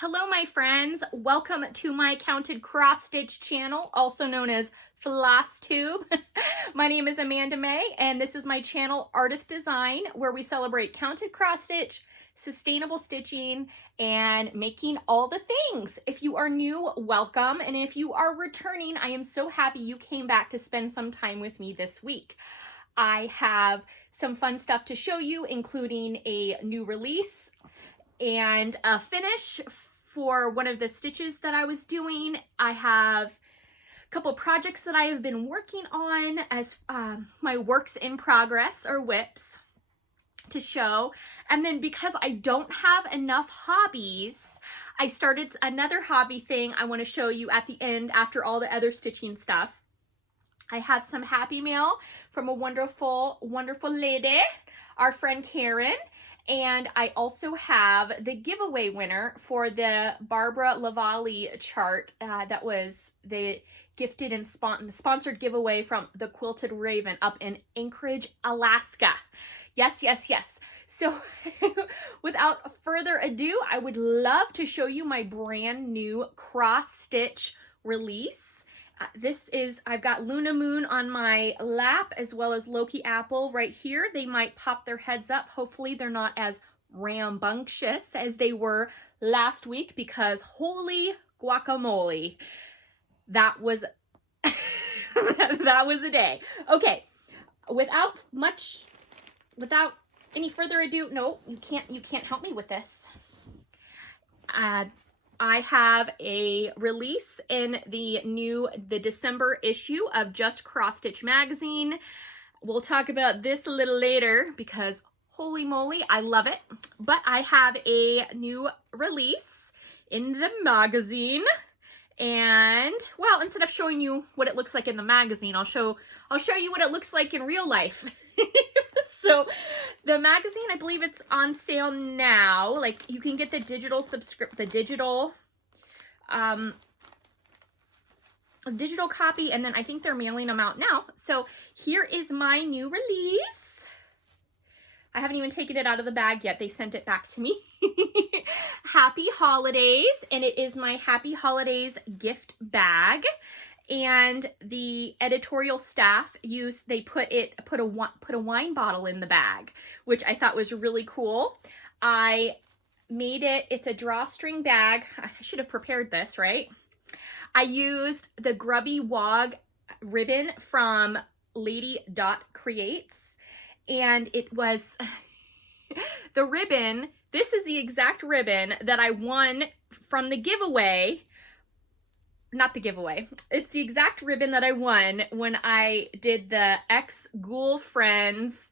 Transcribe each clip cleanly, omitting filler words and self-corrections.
Hello my friends, welcome to my counted cross-stitch channel, also known as Flosstube. My name is Amanda May and this is my channel Ardith Design, where we celebrate counted cross-stitch, sustainable stitching, and making all the things. If you are new, welcome, and if you are returning, I am so happy you came back to spend some time with me this week. I have some fun stuff to show you, including a new release and a finish for one of the stitches that I was doing. I have a couple projects that I have been working on as my works in progress or WIPs to show. And then because I don't have enough hobbies, I started another hobby thing I want to show you at the end after all the other stitching stuff. I have some happy mail from a wonderful, wonderful lady, our friend Karen. And I also have the giveaway winner for the Barbara Lavallee chart that was the gifted and sponsored giveaway from the Quilted Raven up in Anchorage, Alaska. Yes, yes, yes. So without further ado, I would love to show you my brand new cross-stitch release. I've got Luna Moon on my lap as well as Loki Apple right here. They might pop their heads up. Hopefully they're not as rambunctious as they were last week, because holy guacamole, that was that was a day. Okay, without any further ado, no, you can't help me with this. I have a release in the December issue of Just CrossStitch Magazine. We'll talk about this a little later because holy moly, I love it. But I have a new release in the magazine. And well, instead of showing you what it looks like in the magazine, I'll show you what it looks like in real life. So the magazine, I believe it's on sale now. Like, you can get the digital digital copy, and then I think they're mailing them out now. So here is my new release. I haven't even taken it out of the bag yet. They sent it back to me. Happy holidays, and it is my Happy Holidays gift bag. And the editorial staff put a wine bottle in the bag, which I thought was really cool. I made it's a drawstring bag. I should have prepared this, right? I used the Grubby Wog ribbon from Lady Creates, and it was the ribbon. This is the exact ribbon that I won from the giveaway. Not the giveaway. It's the exact ribbon that I won when I did the ex-ghoul friends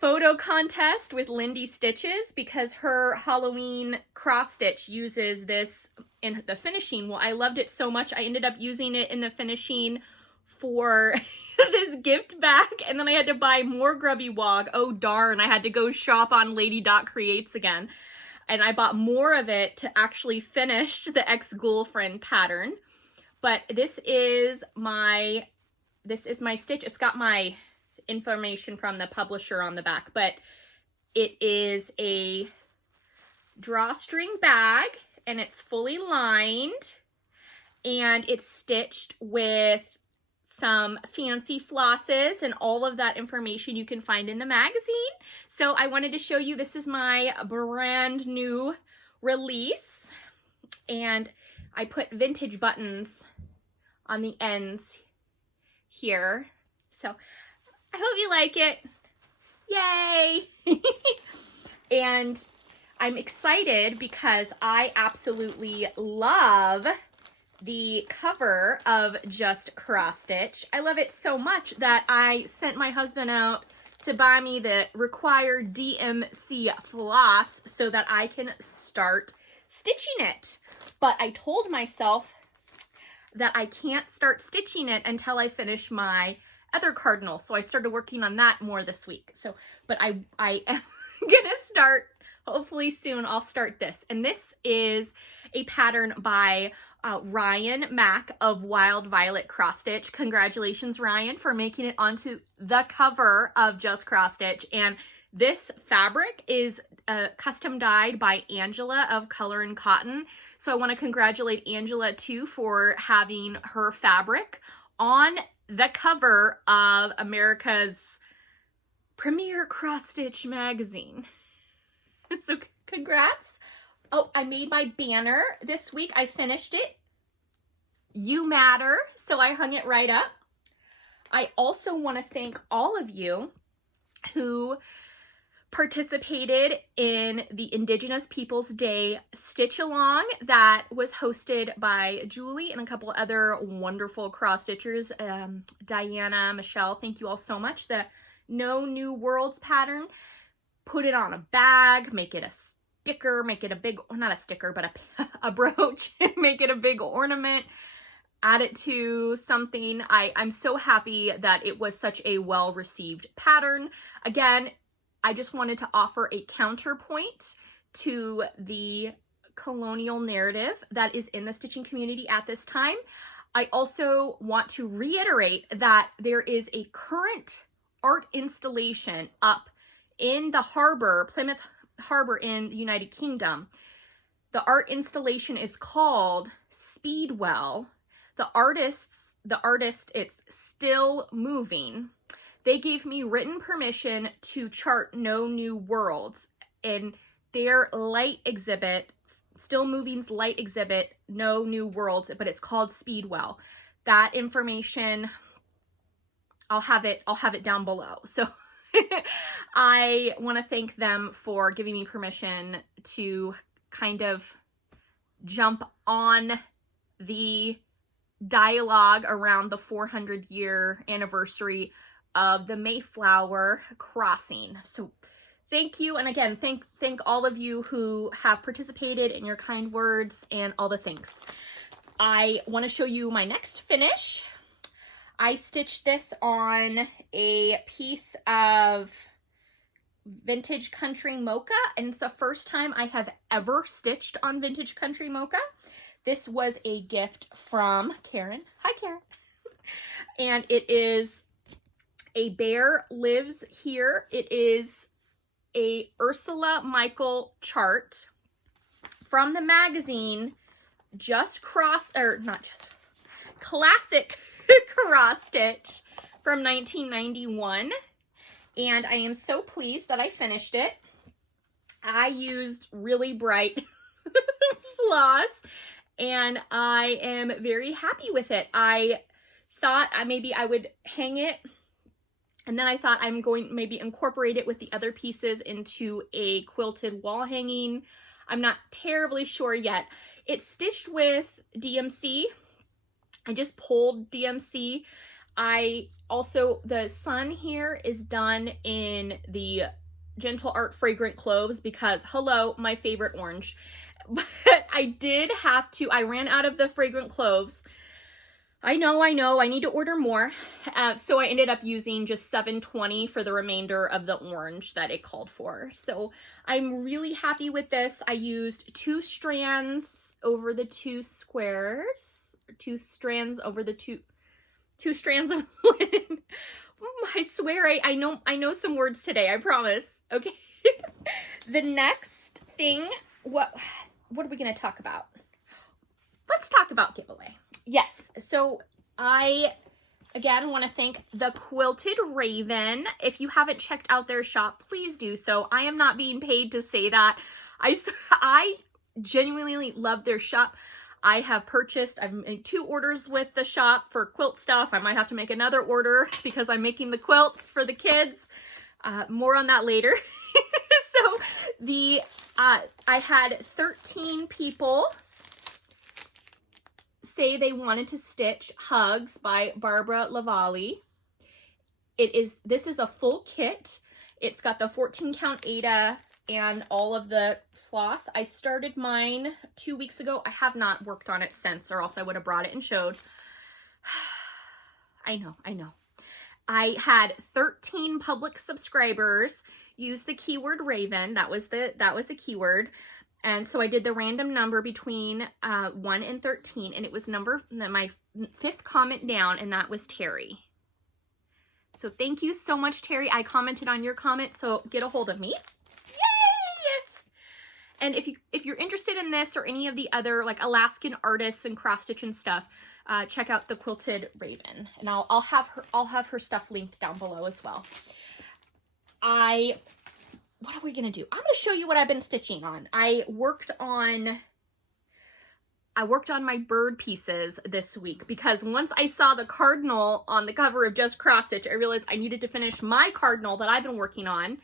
photo contest with Lindy Stitches, because her Halloween cross stitch uses this in the finishing. Well, I loved it so much I ended up using it in the finishing for this gift bag, and then I had to buy more Grubby Wog. Oh darn, I had to go shop on Lady Creates again. And I bought more of it to actually finish the ex-ghoul friend pattern. But this is my stitch. It's got my information from the publisher on the back, but it is a drawstring bag, and it's fully lined, and it's stitched with some fancy flosses, and all of that information you can find in the magazine. So I wanted to show you, this is my brand new release, and I put vintage buttons on the ends here. So I hope you like it. Yay! And I'm excited because I absolutely love the cover of Just CrossStitch. I love it so much that I sent my husband out to buy me the required DMC floss so that I can start stitching it. But I told myself that I can't start stitching it until I finish my other Cardinal. So I started working on that more this week. But I am gonna start, hopefully soon I'll start this. And this is a pattern by Ryan Mack of Wild Violet Cross Stitch. Congratulations, Ryan, for making it onto the cover of Just CrossStitch. And This fabric is custom dyed by Angela of Color and Cotton. So I want to congratulate Angela too for having her fabric on the cover of America's premier cross-stitch magazine. So congrats. Oh, I made my banner this week. I finished it. You matter. So I hung it right up. I also want to thank all of you who participated in the Indigenous Peoples Day Stitch Along that was hosted by Julie and a couple other wonderful cross-stitchers. Diana, Michelle, thank you all so much. The No New Worlds pattern, put it on a bag, make it a sticker, make it a big, not a sticker, but a brooch, make it a big ornament, add it to something. I'm so happy that it was such a well-received pattern. Again, I just wanted to offer a counterpoint to the colonial narrative that is in the stitching community at this time. I also want to reiterate that there is a current art installation up in the harbor, Plymouth Harbor in the United Kingdom. The art installation is called Speedwell. The artist, it's Still Moving. They gave me written permission to chart No New Worlds in their light exhibit, Still Moving's light exhibit, No New Worlds, but it's called Speedwell. That information, I'll have it down below. So I want to thank them for giving me permission to kind of jump on the dialogue around the 400-year anniversary of the Mayflower crossing. So thank you, and again, thank all of you who have participated in your kind words and all the things. I want to show you my next finish. I stitched this on a piece of Vintage Country Mocha, and it's the first time I have ever stitched on Vintage Country Mocha. This was a gift from Karen. Hi, Karen. And it is A Bear Lives Here. It is a Ursula Michael chart from the magazine Classic Cross Stitch from 1991. And I am so pleased that I finished it. I used really bright floss, and I am very happy with it. I thought maybe I would hang it, and then I thought I'm going to maybe incorporate it with the other pieces into a quilted wall hanging. I'm not terribly sure yet. It's stitched with DMC. I just pulled DMC. The sun here is done in the Gentle Art Fragrant Cloves because, hello, my favorite orange. But I ran out of the fragrant cloves. I know, I need to order more. So I ended up using just 720 for the remainder of the orange that it called for. So I'm really happy with this. I used 2 strands over the 2 squares, 2 strands over the two strands of linen. I swear I know some words today, I promise. Okay. The next thing, what are we going to talk about? Let's talk about giveaway. Yes. So I, again, want to thank the Quilted Raven. If you haven't checked out their shop, please do so. I am not being paid to say that. I genuinely love their shop. I've made 2 orders with the shop for quilt stuff. I might have to make another order because I'm making the quilts for the kids. More on that later. So I had 13 people say they wanted to stitch Hugs by Barbara Lavallee. This is a full kit. It's got the 14 count Aida and all of the floss. I started mine 2 weeks ago. I have not worked on it since, or else I would have brought it and showed. I know. I had 13 public subscribers use the keyword Raven. That was the keyword. And so I did the random number between 1 and 13, and it was my 5th comment down, and that was Terry. So thank you so much, Terry. I commented on your comment, so get a hold of me. Yay! And if you're interested in this or any of the other like Alaskan artists and cross stitch and stuff, check out the Quilted Raven, and I'll have her stuff linked down below as well. What are we gonna do? I'm gonna show you what I've been stitching on. I worked on my bird pieces this week because once I saw the Cardinal on the cover of Just CrossStitch, I realized I needed to finish my Cardinal that I've been working on.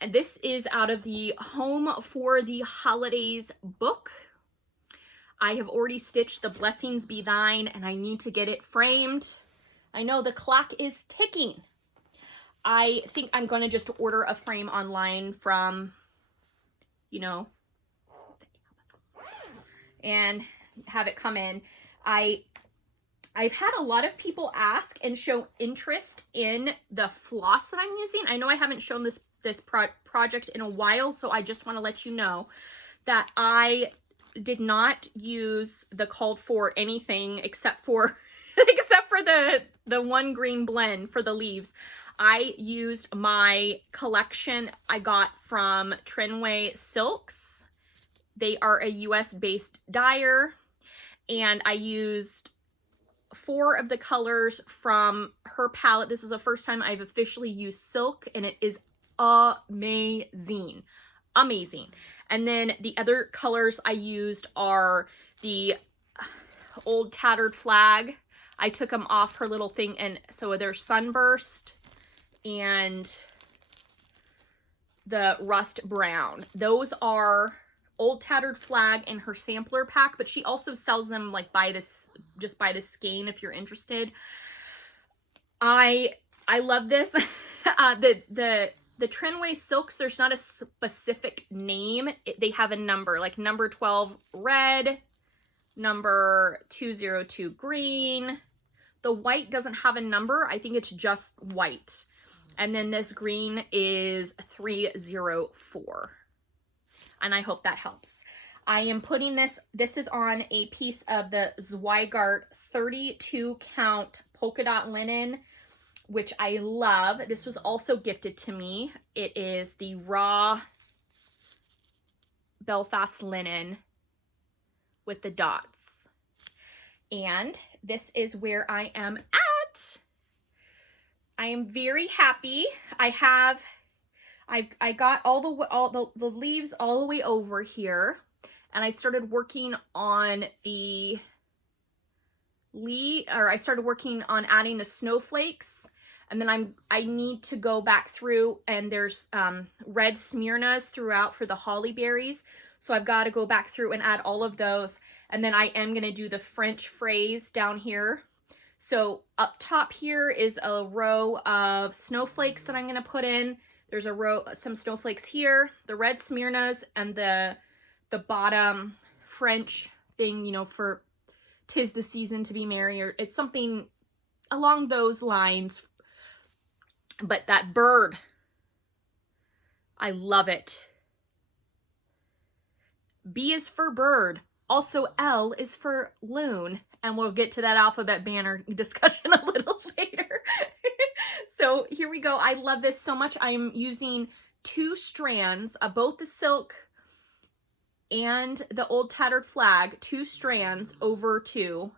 And this is out of the Home for the Holidays book. I have already stitched the Blessings Be Thine, and I need to get it framed. I know the clock is ticking. I think I'm going to just order a frame online from, you know, and have it come in. I've had a lot of people ask and show interest in the floss that I'm using. I know I haven't shown this project in a while, so I just want to let you know that I did not use the called for anything except for the one green blend for the leaves. I used my collection I got from Trinway Silks. They are a US based dyer, and I used 4 of the colors from her palette. This is the first time I've officially used silk, and it is amazing. Amazing. And then the other colors I used are the Old Tattered Flag. I took them off her little thing, and so they're Sunburst and the Rust Brown. Those are Old Tattered Flag in her sampler pack, but she also sells them like just by the skein if you're interested. I love this. The Trinway Silks, there's not a specific name. They have a number, like number 12 red, number 202 green. The white doesn't have a number. I think it's just white. And then this green is 304. And I hope that helps. I am putting this is on a piece of the Zweigart 32 count polka dot linen, which I love. This was also gifted to me. It is the raw Belfast linen with the dots. And this is where I am at. I am very happy. I got all the leaves all the way over here, and I started working on I started working on adding the snowflakes, and then I need to go back through, and there's red Smyrnas throughout for the holly berries, so I've got to go back through and add all of those, and then I am going to do the French phrase down here. So up top here is a row of snowflakes that I'm going to put in. There's some snowflakes here, the red Smyrnas, and the bottom French thing, you know, for 'tis the season to be merry, or it's something along those lines. But that bird, I love it. B is for bird. Also L is for loon. And we'll get to that alphabet banner discussion a little later. So here we go. I love this so much. I'm using 2 strands of both the silk and the Old Tattered Flag, 2 strands over 2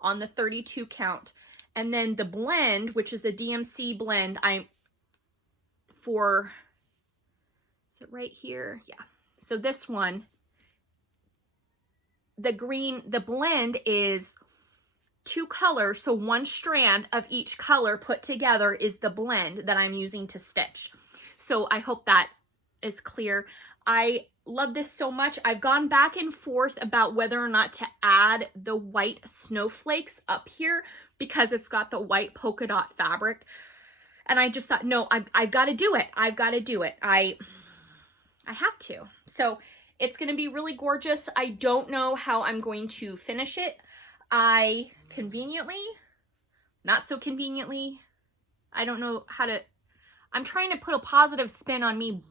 on the 32 count. And then the blend, which is the DMC blend, is it right here? Yeah. So this one, the blend is 2 colors, so 1 strand of each color put together is the blend that I'm using to stitch. So I hope that is clear. I love this so much. I've gone back and forth about whether or not to add the white snowflakes up here because it's got the white polka dot fabric. And I just thought, no, I've got to do it. I've got to do it. I have to. So it's going to be really gorgeous. I don't know how I'm going to finish it. I conveniently, not so conveniently, I don't know how to, I'm trying to put a positive spin on me,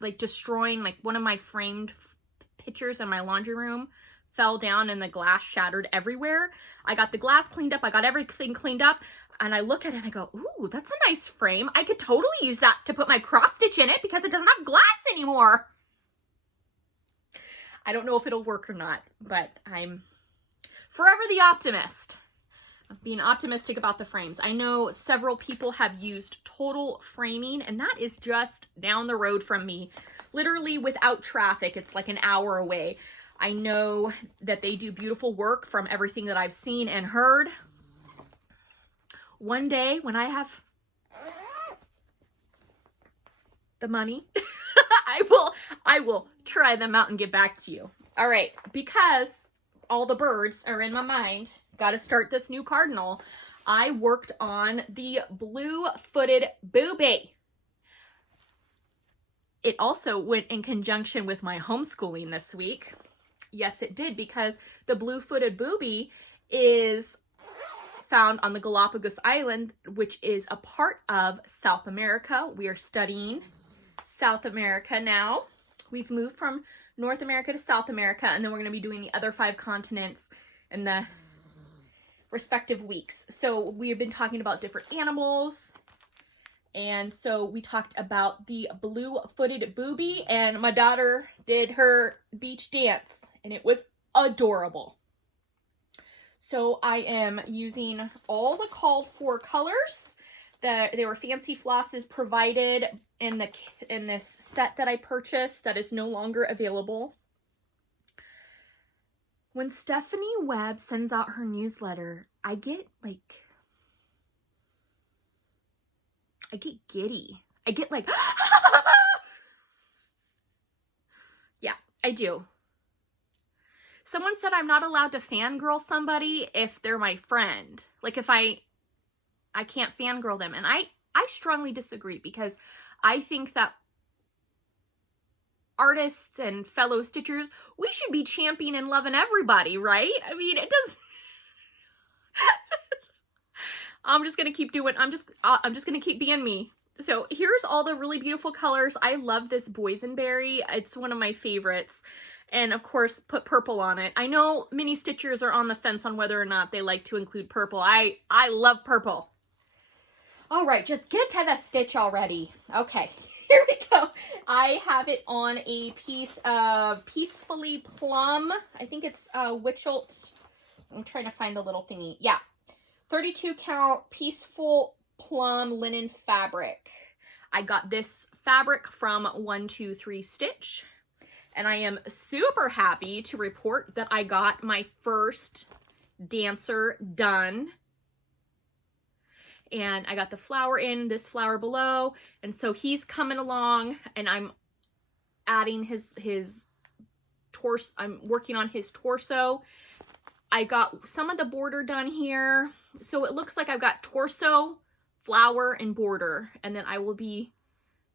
like destroying, like one of my framed pictures in my laundry room fell down and the glass shattered everywhere. I got the glass cleaned up. I got everything cleaned up. And I look at it and I go, ooh, that's a nice frame. I could totally use that to put my cross stitch in it because it doesn't have glass anymore. I don't know if it'll work or not, but I'm forever the optimist. I'm being optimistic about the frames. I know several people have used Total Framing, and that is just down the road from me. Literally without traffic, it's like an hour away. I know that they do beautiful work from everything that I've seen and heard. One day when I have the money, I will try them out and get back to you. All right, because all the birds are in my mind, got to start this new Cardinal. I worked on the blue-footed Booby. It also went in conjunction with my homeschooling this week. Yes, it did, because the blue-footed Booby is found on the Galapagos Island, which is a part of South America. We are studying South America now. We've moved from North America to South America, and then we're going to be doing the other 5 continents in the respective weeks. So we've been talking about different animals, and so we talked about the blue-footed Booby, and my daughter did her beach dance, and it was adorable. So I am using all the called for colors. They were fancy flosses provided in this set that I purchased that is no longer available. When Stephanie Webb sends out her newsletter, I get giddy. I get like, yeah, I do. Someone said I'm not allowed to fangirl somebody if they're my friend. Like if I can't fangirl them. And I strongly disagree, because I think that artists and fellow stitchers, we should be championing and loving everybody, right? I mean, it does. I'm just going to keep doing, I'm just going to keep being me. So here's all the really beautiful colors. I love this boysenberry. It's one of my favorites. And of course, put purple on it. I know many stitchers are on the fence on whether or not they like to include purple. I love purple. All right, just get to the stitch already. Okay, here we go. I have it on a piece of Peacefully Plum. I think it's Witchelt. I'm trying to find the little thingy. Yeah, 32 count Peaceful Plum linen fabric. I got this fabric from 123 Stitch. And I am super happy to report that I got my first dancer done. And I got the flower in, this flower below. And so he's coming along, and I'm adding his torso. I'm working on his torso. I got some of the border done here. So it looks like I've got torso, flower, and border. And then I will be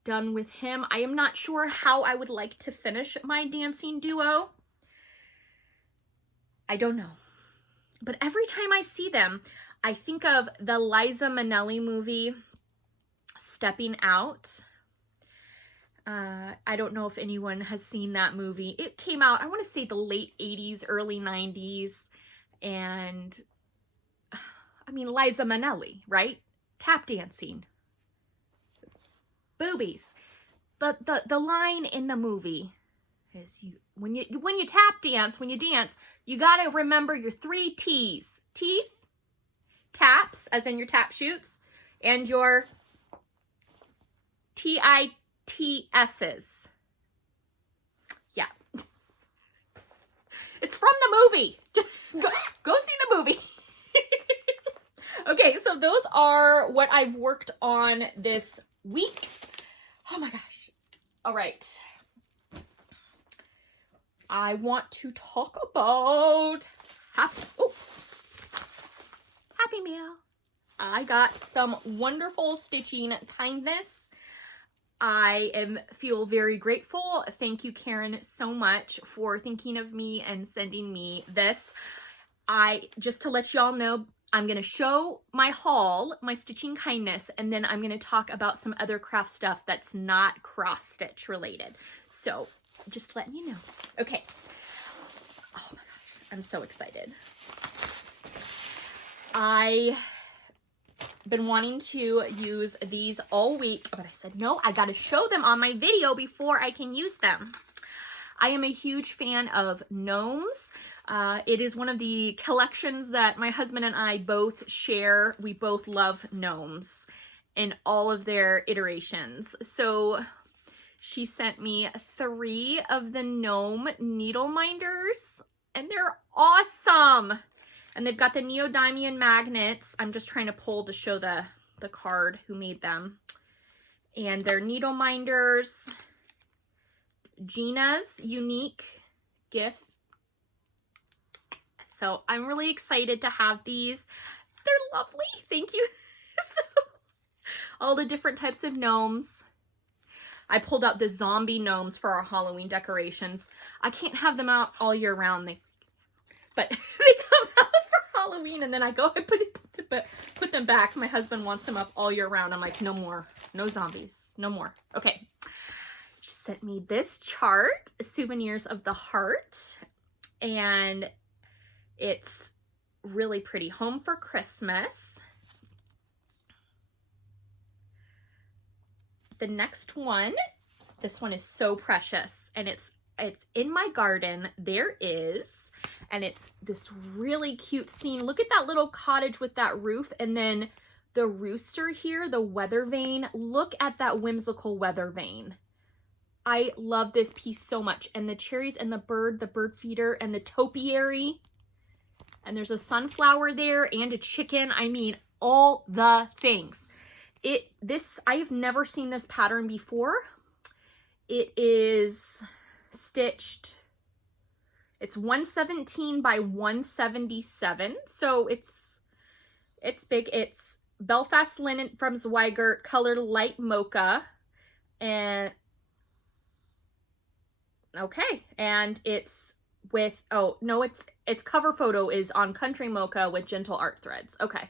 done with him. I am not sure how I would like to finish my dancing duo. I don't know. But every time I see them, I think of the Liza Minnelli movie, Stepping Out. I don't know if anyone has seen that movie. It came out, I want to say the late 80s, early 90s. And I mean, Liza Minnelli, right? Tap dancing. Boobies. The line in the movie is when you tap dance, when you dance, you gotta remember your 3 T's. Teeth, taps, as in your tap shoots, and your TITS's. Yeah. It's from the movie. Go see the movie. Okay, so those are what I've worked on this week. Oh my gosh. All right. I want to talk about Happy Meal. I got some wonderful stitching kindness. I feel very grateful. Thank you, Karen, so much for thinking of me and sending me this. Just to let y'all know, I'm going to show my haul, my stitching kindness, and then I'm going to talk about some other craft stuff that's not cross-stitch related. So just letting you know. Okay. Oh my gosh, I'm so excited. I been wanting to use these all week, but I said, no, I got to show them on my video before I can use them. I am a huge fan of Gnomes. It is one of the collections that my husband and I both share. We both love Gnomes in all of their iterations. So she sent me 3 of the Gnome needle minders, and they're awesome. And they've got the neodymium magnets. I'm just trying to pull to show the card who made them. And they're needle minders. Gina's unique gift. So I'm really excited to have these. They're lovely. Thank you. So, all the different types of gnomes. I pulled out the zombie gnomes for our Halloween decorations. I can't have them out all year round, but they come out for Halloween, and then I go and put them back. My husband wants them up all year round. I'm like, no more. No zombies. No more. Okay. She sent me this chart, Souvenirs of the Heart, and it's really pretty. Home for Christmas. The next one, this one is so precious, and it's in my garden. There is, and it's this really cute scene. Look at that little cottage with that roof, and then the rooster here, the weather vane. Look at that whimsical weather vane. I love this piece so much. And the cherries and the bird feeder and the topiary. And there's a sunflower there and a chicken. I mean, all the things. I have never seen this pattern before. It is stitched, it's 117 by 177. So it's big. It's Belfast linen from Zweigert, colored light mocha. And okay, and it's with, oh no, its cover photo is on Country Mocha with gentle art threads. Okay.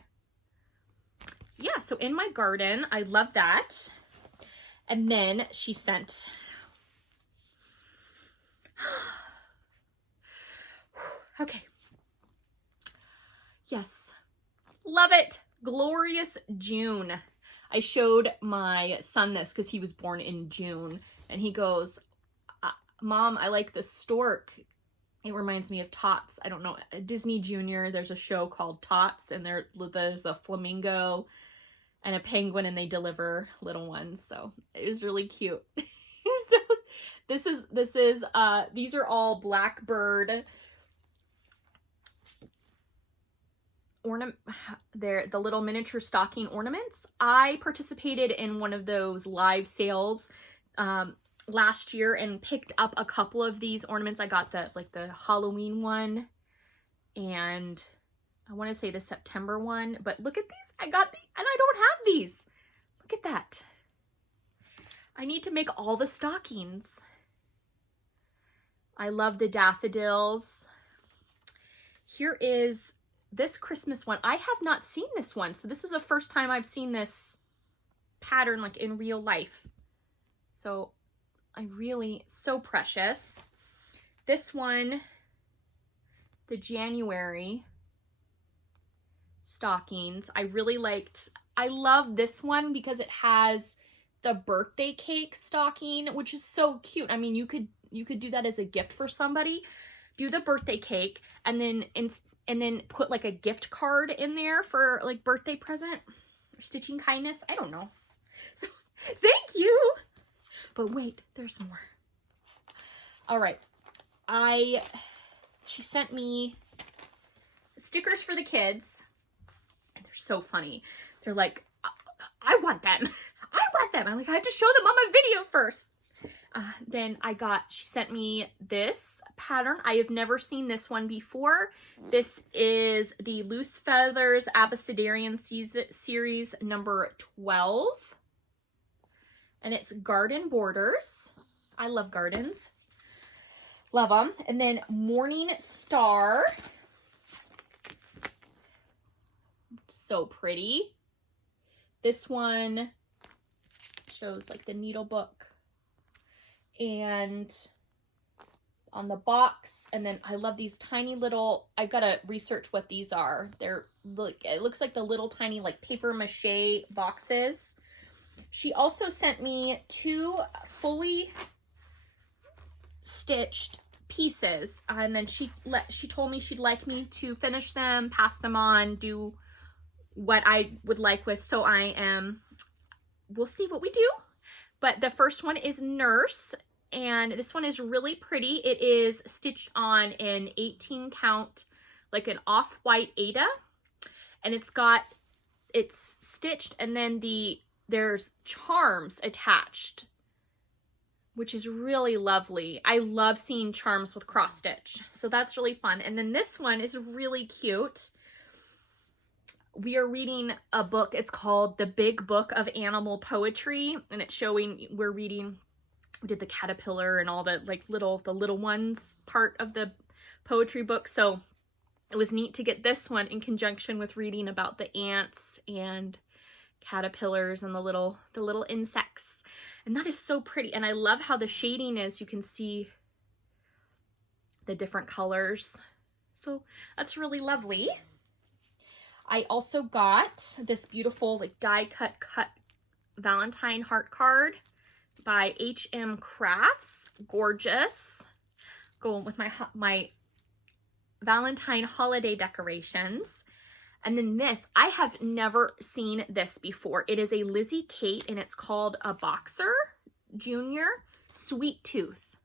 Yeah, so in my garden, I love that. And then she sent, okay. Yes, love it. Glorious June. I showed my son this because he was born in June, and he goes, Mom, I like the stork. It reminds me of Tots. I don't know, Disney Junior, there's a show called Tots, and there's a flamingo and a penguin, and they deliver little ones. So it was really cute. So these are all Blackbird they're the little miniature stocking ornaments. I participated in one of those live sales last year and picked up a couple of these ornaments. I got the Halloween one, and I want to say the September one, but look at these. I got these, and I don't have these. Look at that. I need to make all the stockings. I love the daffodils. Here is this Christmas one. I have not seen this one, so this is the first time I've seen this pattern like in real life. So so precious. This one, the January stockings, I really liked. I love this one because it has the birthday cake stocking, which is so cute. I mean, you could do that as a gift for somebody. Do the birthday cake, and then put like a gift card in there for like birthday present or stitching kindness. I don't know. So thank you. But wait, there's more. All right. She sent me stickers for the kids, and they're so funny. They're like, I want them. I want them. I'm like, I have to show them on my video first. Then she sent me this pattern. I have never seen this one before. This is the Loose Feathers Abecedarian series number 12. And it's garden borders. I love gardens. Love them. And then Morning Star. So pretty. This one shows like the needle book. And on the box. And then I love these tiny little, I've got to research what these are. They're like, it looks like the little tiny like paper mache boxes. She also sent me 2 fully stitched pieces, and then she told me she'd like me to finish them, pass them on, do what I would like with. So we'll see what we do. But the first one is Nurse, and this one is really pretty. It is stitched on an 18 count, like an off-white Aida, and it's stitched, and then there's charms attached, which is really lovely. I love seeing charms with cross stitch, so that's really fun. And then this one is really cute. We are reading a book. It's called The Big Book of Animal Poetry, and it's showing, we did the caterpillar and all the like the little ones part of the poetry book. So it was neat to get this one in conjunction with reading about the ants and caterpillars and the little insects. And that is so pretty. And I love how the shading is. You can see the different colors. So that's really lovely. I also got this beautiful like die cut Valentine heart card by HM Crafts. Gorgeous. Going with my Valentine holiday decorations. And then this, I have never seen this before. It is a Lizzie Kate, and it's called a Boxer Junior Sweet Tooth.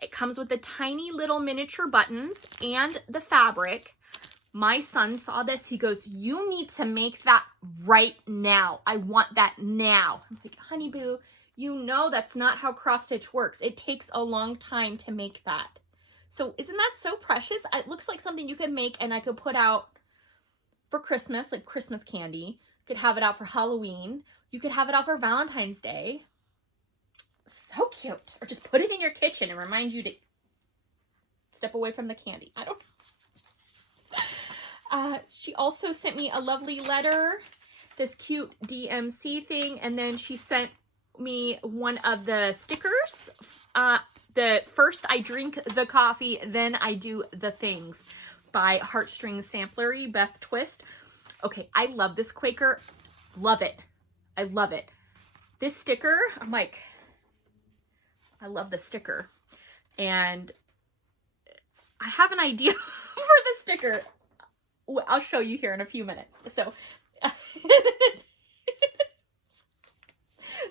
It comes with the tiny little miniature buttons and the fabric. My son saw this. He goes, "You need to make that right now. I want that now." I'm like, "Honey boo, you know that's not how cross stitch works. It takes a long time to make that." So isn't that so precious? It looks like something you could make and I could put out for Christmas, like Christmas candy. You could have it out for Halloween. You could have it out for Valentine's Day. So cute. Or just put it in your kitchen and remind you to step away from the candy. I don't know. She also sent me a lovely letter, this cute DMC thing, and then she sent me one of the stickers. The first I drink the coffee, then I do the things, by Heartstrings Samplery, Beth Twist. Okay, I love this Quaker. Love it. I love it. This sticker, I'm like, I love the sticker. And I have an idea for the sticker. I'll show you here in a few minutes. So,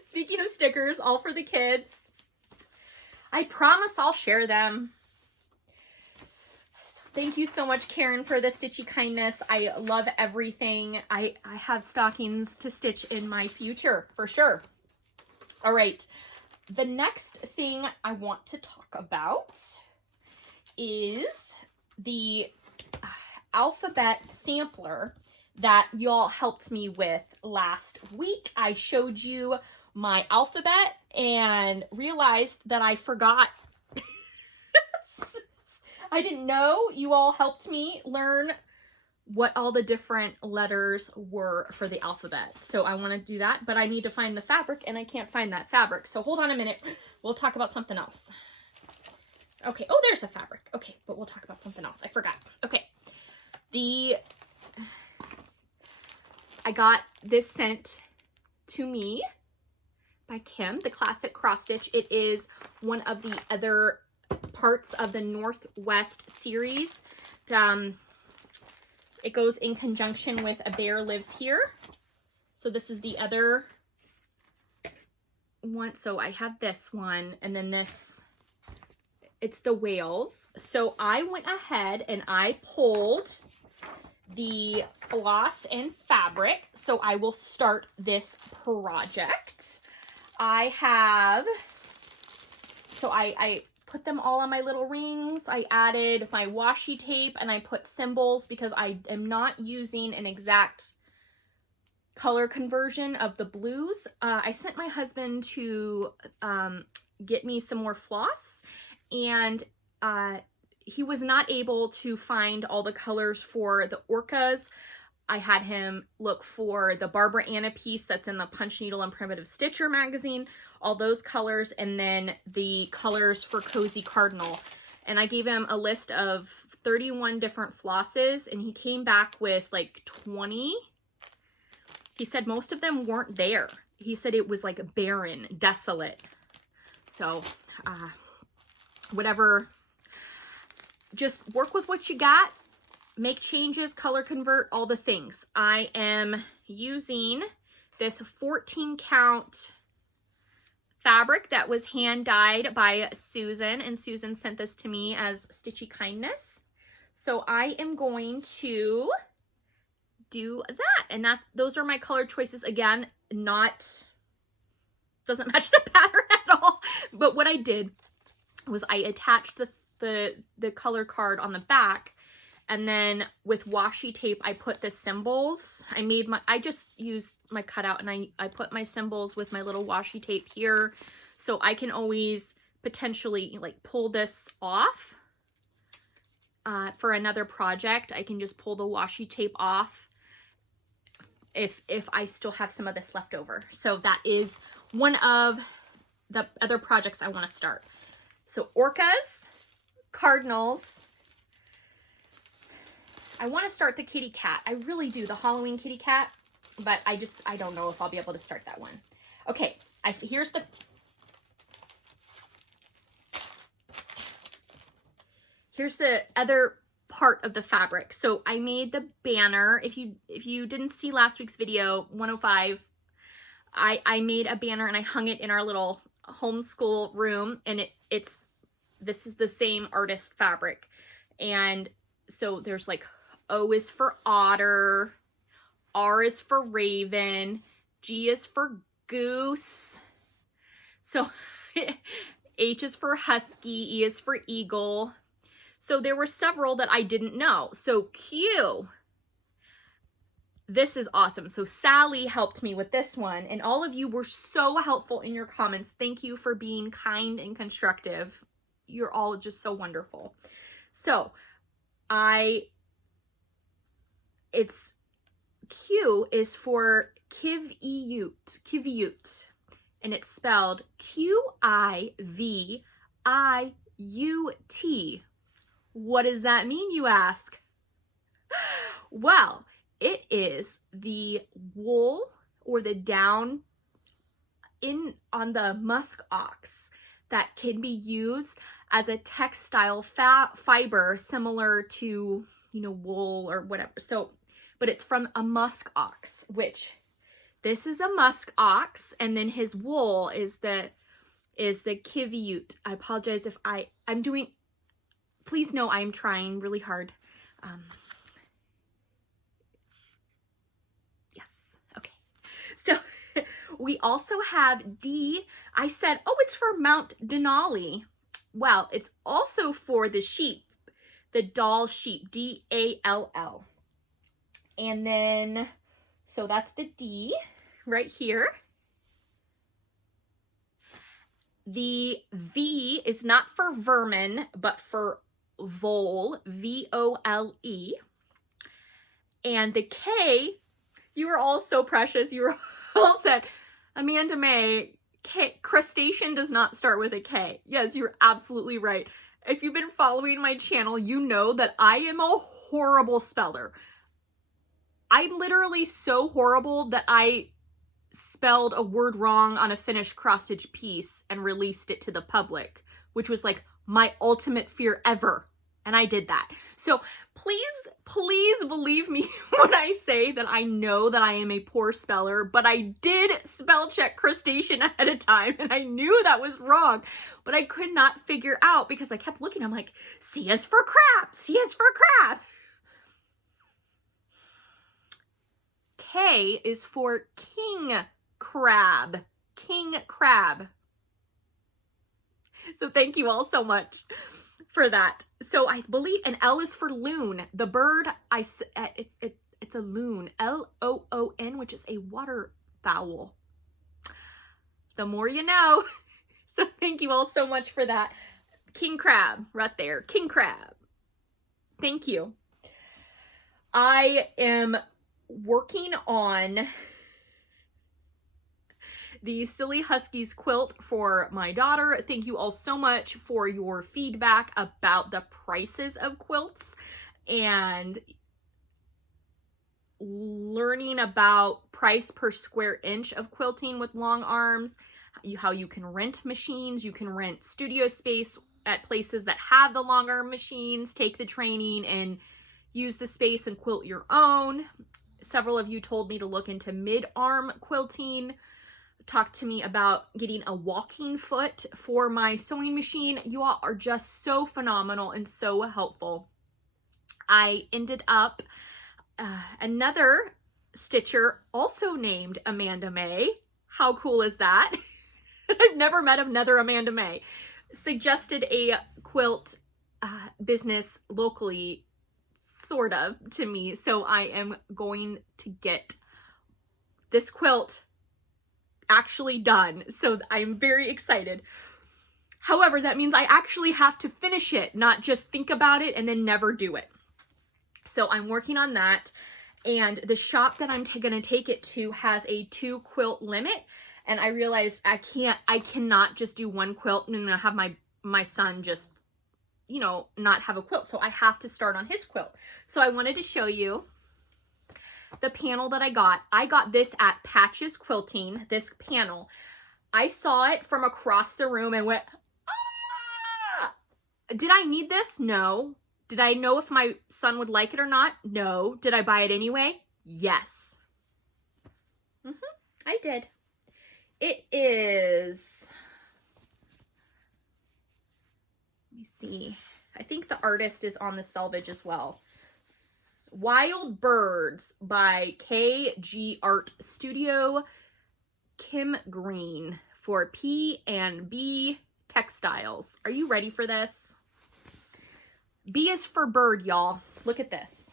speaking of stickers, all for the kids. I promise I'll share them. So thank you so much, Karen, for the stitchy kindness. I love everything. I have stockings to stitch in my future, for sure. All right. The next thing I want to talk about is the alphabet sampler that y'all helped me with last week. I showed you my alphabet and realized that I forgot. I didn't know you all helped me learn what all the different letters were for the alphabet. So I want to do that, but I need to find the fabric and I can't find that fabric. So hold on a minute. We'll talk about something else. Okay. Oh, there's the fabric. Okay, but we'll talk about something else. I forgot. Okay. I got this sent to me by Kim, the Classic Cross Stitch. It is one of the other parts of the Northwest series. It goes in conjunction with A Bear Lives Here. So this is the other one. So I have this one, and then this, it's the whales. So I went ahead and I pulled the floss and fabric. So I will start this project. I put them all on my little rings. I added my washi tape and I put symbols because I am not using an exact color conversion of the blues. I sent my husband to get me some more floss, and he was not able to find all the colors for the orcas. I had him look for the Barbara Anna piece that's in the Punch Needle and Primitive Stitcher magazine, all those colors, and then the colors for Cozy Cardinal. And I gave him a list of 31 different flosses, and he came back with like 20. He said most of them weren't there. He said it was like barren, desolate. So, whatever, just work with what you got. Make changes, color convert, all the things. I am using this 14 count fabric that was hand dyed by Susan, and Susan sent this to me as Stitchy Kindness. So I am going to do that, and those are my color choices. Again, doesn't match the pattern at all, but what I did was I attached the color card on the back. And then with washi tape, I put the symbols. I just used my cutout, and I put my symbols with my little washi tape here. So I can always potentially like pull this off for another project. I can just pull the washi tape off if I still have some of this left over. So that is one of the other projects I want to start. So orcas, cardinals. I want to start the kitty cat. I really do, the Halloween kitty cat, but I don't know if I'll be able to start that one. Okay, here's the other part of the fabric. So I made the banner. If you didn't see last week's video, 105, I made a banner and I hung it in our little homeschool room, and this is the same artist fabric. And so there's like O is for otter, R is for raven, G is for goose, so H is for husky, E is for eagle. So there were several that I didn't know. So Q, this is awesome. So Sally helped me with this one, and all of you were so helpful in your comments. Thank you for being kind and constructive. You're all just so wonderful. So Q is for Kiviute, and it's spelled Q-I-V-I-U-T. What does that mean, you ask? Well, it is the wool or the down on the musk ox that can be used as a textile fiber similar to, wool or whatever. So, but it's from a musk ox, which this is a musk ox, and then his wool is the Kiviute. I apologize if I'm doing, please know I'm trying really hard. Yes, okay. So we also have D. I said, oh, it's for Mount Denali. Well, it's also for the sheep, the doll sheep, D-A-L-L. And then, so that's the D right here. The V is not for vermin, but for vole, V-O-L-E. And the K, you were all so precious. You were all said, Amanda May, crustacean does not start with a K. Yes, you're absolutely right. If you've been following my channel, you know that I am a horrible speller. I'm literally so horrible that I spelled a word wrong on a finished cross-stitch piece and released it to the public, which was like my ultimate fear ever. And I did that. So please believe me when I say that I know that I am a poor speller, but I did spell check crustacean ahead of time, and I knew that was wrong, but I could not figure out because I kept looking. I'm like, C is for crab, C is for crab. K is for king crab, king crab. So thank you all so much for that. So I believe, and L is for loon. The bird, it's a loon, L-O-O-N, which is a waterfowl. The more you know. So thank you all so much for that. King crab, right there, king crab. Thank you. I am working on the Silly Huskies quilt for my daughter. Thank you all so much for your feedback about the prices of quilts and learning about price per square inch of quilting with long arms, how you can rent machines, you can rent studio space at places that have the long arm machines, take the training and use the space and quilt your own. Several of you told me to look into mid-arm quilting. Talked to me about getting a walking foot for my sewing machine. You all are just so phenomenal and so helpful. I ended up another stitcher also named Amanda May. How cool is that? I've never met another Amanda May. Suggested a quilt business locally, sort of, to me. So I am going to get this quilt actually done. So I'm very excited. However, that means I actually have to finish it, not just think about it and then never do it. So I'm working on that. And the shop that I'm going to take it to has a 2 quilt limit. And I realized I cannot just do 1 quilt and then have my son just, you know, not have a quilt. So I have to start on his quilt. So I wanted to show you the panel that I got. I got this at Patches Quilting, this panel. I saw it from across the room and went, ah! Did I need this? No. Did I know if my son would like it or not? No. Did I buy it anyway? Yes. I did. It is, let me see. I think the artist is on the selvage as well. Wild Birds by KG Art Studio, Kim Green for P&B Textiles. Are you ready for this? B is for bird, y'all. Look at this.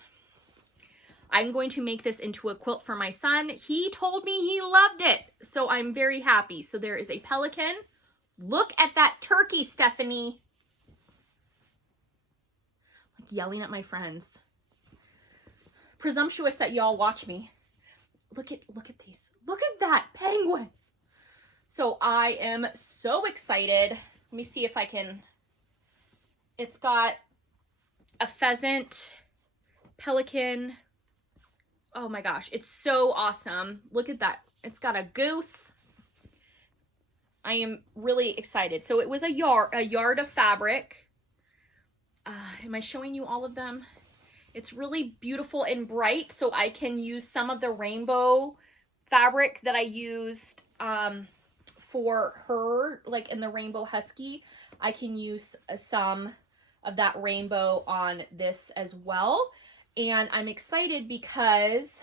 I'm going to make this into a quilt for my son. He told me he loved it, so I'm very happy. So there is a pelican. Look at that turkey, Stephanie. Like yelling at my friends. Presumptuous that y'all watch me. Look at these. Look at that penguin. So I am so excited. Let me see if I can. It's got a pheasant, pelican. Oh my gosh, it's so awesome. Look at that. It's got a goose. I am really excited. So it was a yard of fabric. Am I showing you all of them? It's really beautiful and bright, so I can use some of the rainbow fabric that I used for her, like in the Rainbow Husky. I can use some of that rainbow on this as well. And I'm excited because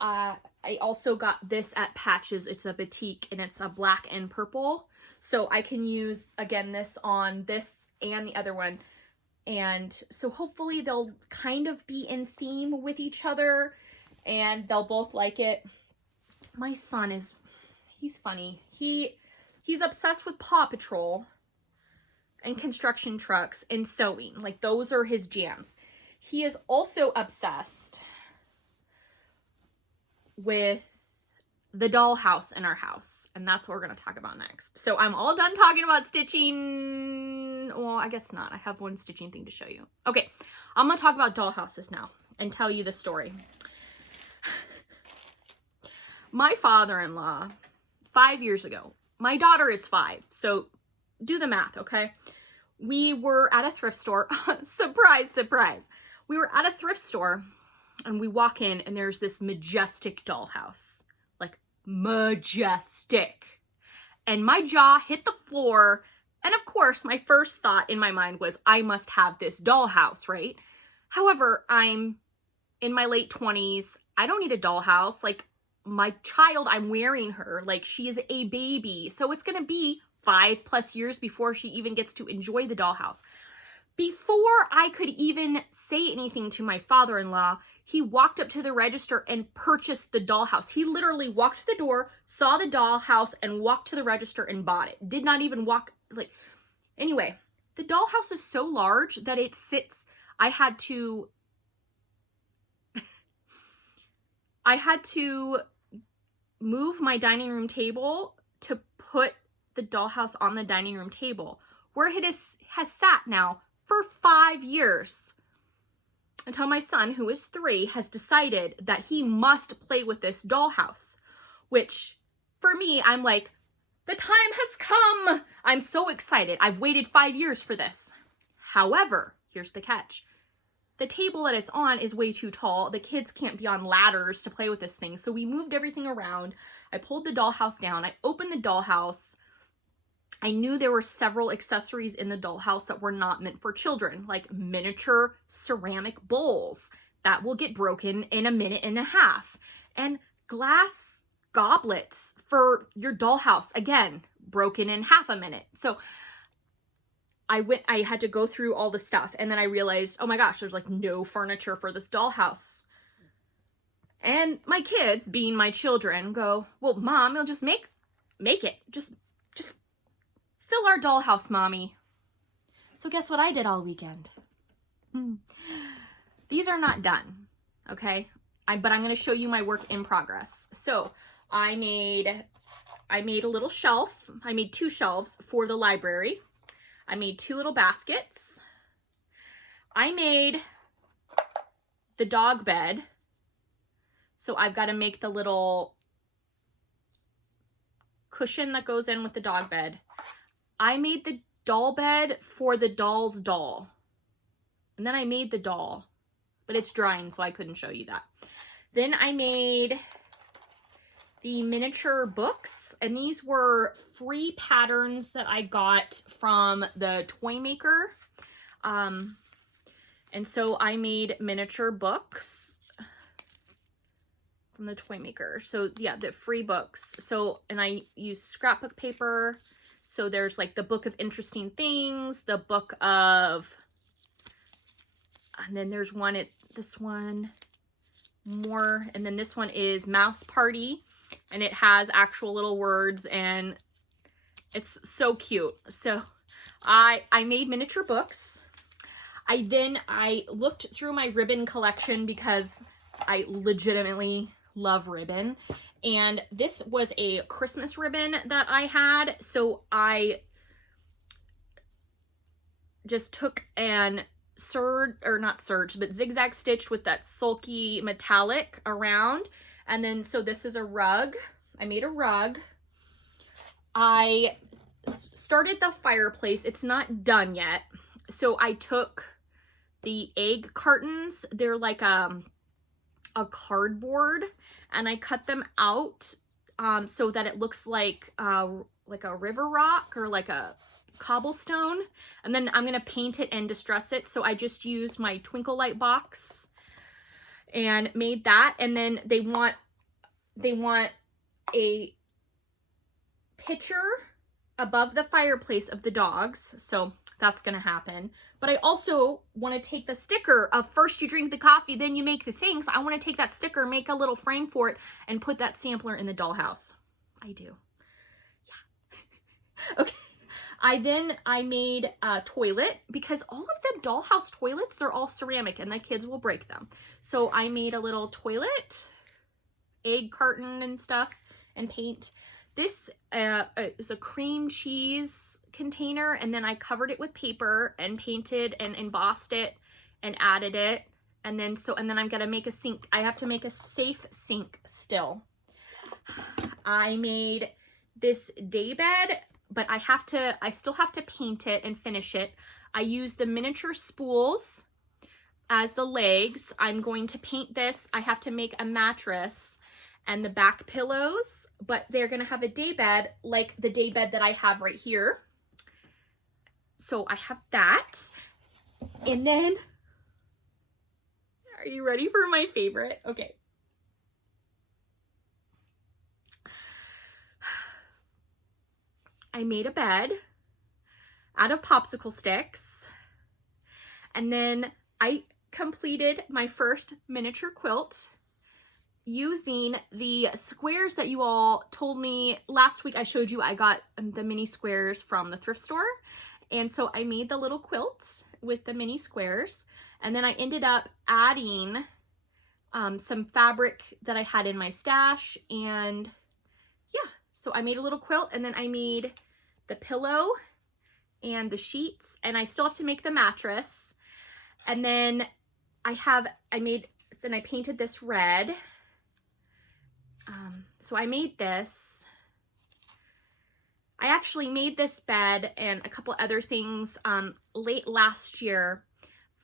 I also got this at Patches. It's a batik and it's a black and purple. So I can use, again, this on this and the other one. And so hopefully they'll kind of be in theme with each other and they'll both like it. My son he's funny. He's obsessed with Paw Patrol and construction trucks and sewing. Like, those are his jams. He is also obsessed with the dollhouse in our house, and that's what we're going to talk about next. So I'm all done talking about stitching. Well, I guess not. I have one stitching thing to show you. Okay, I'm going to talk about dollhouses now and tell you the story. My father-in-law, 5 years ago, my daughter is 5, so do the math, okay? We were at a thrift store. Surprise, surprise. We were at a thrift store and we walk in and there's this majestic dollhouse. Like, majestic. And my jaw hit the floor. And of course, my first thought in my mind was, I must have this dollhouse, right? However, I'm in my late 20s. I don't need a dollhouse. Like, my child, I'm wearing her. Like, she is a baby. So it's going to be 5+ years before she even gets to enjoy the dollhouse. Before I could even say anything to my father-in-law, he walked up to the register and purchased the dollhouse. He literally walked to the door, saw the dollhouse, and walked to the register and bought it. Did not even walk, like, anyway, the dollhouse is so large that it sits, I had to I had to move my dining room table to put the dollhouse on the dining room table, where it has sat now for 5 years. Until my son, who is 3, has decided that he must play with this dollhouse, which for me, I'm like, the time has come. I'm so excited. I've waited 5 years for this. However, here's the catch. The table that it's on is way too tall. The kids can't be on ladders to play with this thing. So we moved everything around. I pulled the dollhouse down. I opened the dollhouse. I knew there were several accessories in the dollhouse that were not meant for children, like miniature ceramic bowls that will get broken in a minute and a half, and glass goblets for your dollhouse, again, broken in half a minute. So I had to go through all the stuff, and then I realized, oh my gosh, there's like no furniture for this dollhouse. And my kids, being my children, go, well, Mom, you'll just make it. Just fill our dollhouse, Mommy. So guess what I did all weekend? These are not done, okay? But I'm going to show you my work in progress. So I made a little shelf. I made 2 shelves for the library. I made 2 little baskets. I made the dog bed. So I've got to make the little cushion that goes in with the dog bed. I made the doll bed for the doll's doll. And then I made the doll, but it's drying, so I couldn't show you that. Then I made the miniature books, and these were free patterns that I got from the toy maker. And so I made miniature books from the toy maker. So yeah, the free books. So, and I used scrapbook paper. So there's like the book of interesting things, the book of, and then there's this one more, and then this one is Mouse Party, and it has actual little words, and it's so cute. So I made miniature books. I looked through my ribbon collection because I legitimately love ribbon. And this was a Christmas ribbon that I had. So I just took and zigzag stitched with that sulky metallic around. And then, so this is a rug. I made a rug. I started the fireplace. It's not done yet. So I took the egg cartons. They're like a cardboard, and I cut them out so that it looks like a river rock or like a cobblestone, and then I'm gonna paint it and distress it. So I just used my twinkle light box and made that. And then they want a picture above the fireplace of the dogs, so that's gonna happen. But I also want to take the sticker of first you drink the coffee, then you make the things. I want to take that sticker, make a little frame for it, and put that sampler in the dollhouse. I do. Yeah. Okay. I made a toilet, because all of the dollhouse toilets, they're all ceramic and the kids will break them. So I made a little toilet, egg carton and stuff, and paint. This is a cream cheese container, and then I covered it with paper and painted and embossed it and added it. And then I'm gonna make a sink. I have to make a safe sink still. I made this day bed, but I still have to paint it and finish it. I used the miniature spools as the legs. I'm going to paint this. I have to make a mattress and the back pillows, but they're gonna have a day bed like the day bed that I have right here. So I have that. And then, are you ready for my favorite? Okay. I made a bed out of popsicle sticks. And then I completed my first miniature quilt using the squares that you all told me last week. I showed you I got the mini squares from the thrift store. And so I made the little quilt with the mini squares. And then I ended up adding some fabric that I had in my stash, and yeah, so I made a little quilt, and then I made the pillow and the sheets, and I still have to make the mattress. And then I painted this red. So I made this. I actually made this bed and a couple other things late last year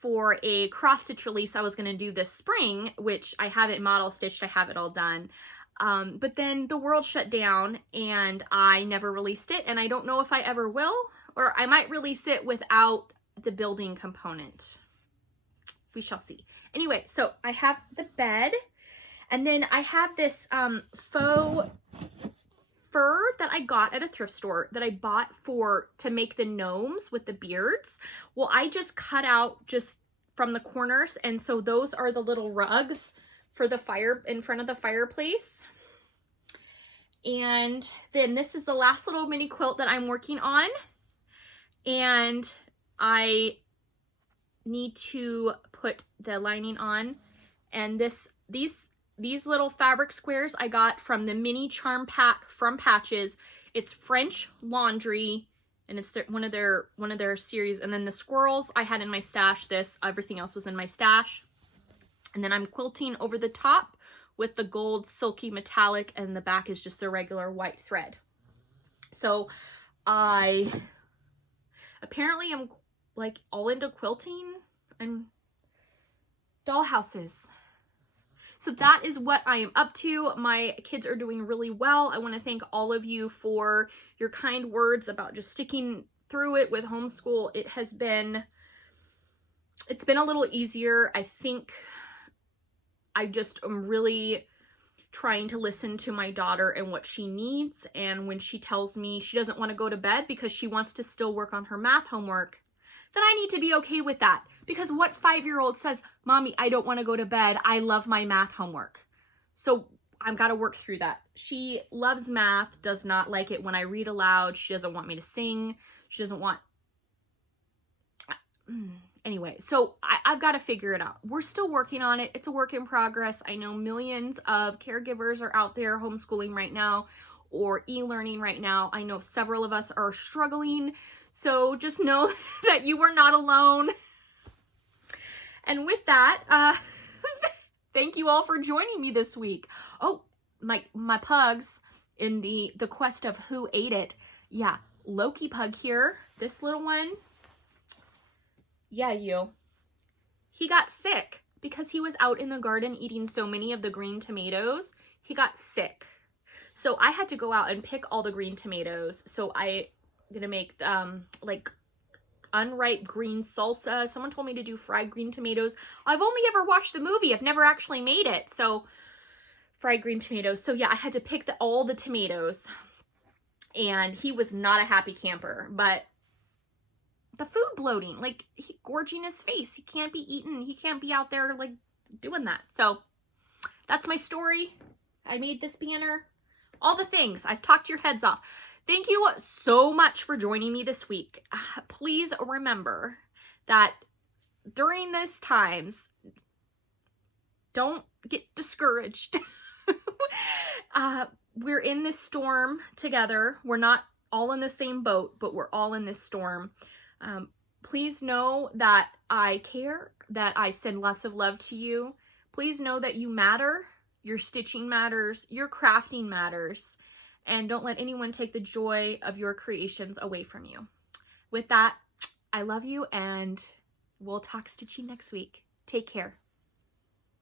for a cross stitch release I was going to do this spring, which I have it model stitched. I have it all done. But then the world shut down and I never released it, and I don't know if I ever will, or I might release it without the building component. We shall see. Anyway, so I have the bed, and then I have this faux fur that I got at a thrift store that I bought to make the gnomes with the beards. Well, I just cut out just from the corners, and so those are the little rugs for the fire in front of the fireplace. And then this is the last little mini quilt that I'm working on, and I need to put the lining on. And these little fabric squares I got from the mini charm pack from Patches. It's French laundry, and it's one of their series. And then the squirrels I had in my stash. Everything else was in my stash. And then I'm quilting over the top with the gold silky metallic, and the back is just the regular white thread. So I apparently am like all into quilting and dollhouses. So that is what I am up to. My kids are doing really well. I want to thank all of you for your kind words about just sticking through it with homeschool. It's been a little easier. I think I just am really trying to listen to my daughter and what she needs. And when she tells me she doesn't want to go to bed because she wants to still work on her math homework, then I need to be okay with that. Because what 5-year-old says, "Mommy, I don't want to go to bed. I love my math homework." So I've got to work through that. She loves math, does not like it when I read aloud. She doesn't want me to sing. She doesn't want... Anyway, so I've got to figure it out. We're still working on it. It's a work in progress. I know millions of caregivers are out there homeschooling right now or e-learning right now. I know several of us are struggling. So just know that you are not alone. And with that, thank you all for joining me this week. Oh, my pugs in the quest of who ate it. Yeah, Loki pug here. This little one. Yeah, he got sick because he was out in the garden eating so many of the green tomatoes. He got sick. So I had to go out and pick all the green tomatoes. So I'm gonna make like unripe green salsa. Someone told me to do fried green tomatoes. I've only ever watched the movie. I've never actually made it. So fried green tomatoes. So yeah, I had to pick all the tomatoes, and he was not a happy camper, but the food bloating, like gorging his face. He can't be eaten. He can't be out there like doing that. So that's my story. I made this banner. All the things. I've talked your heads off. Thank you so much for joining me this week. Please remember that during these times, don't get discouraged. We're in this storm together. We're not all in the same boat, but we're all in this storm. Please know that I care, that I send lots of love to you. Please know that you matter. Your stitching matters. Your crafting matters. And don't let anyone take the joy of your creations away from you. With that, I love you, and we'll talk stitching next week. Take care.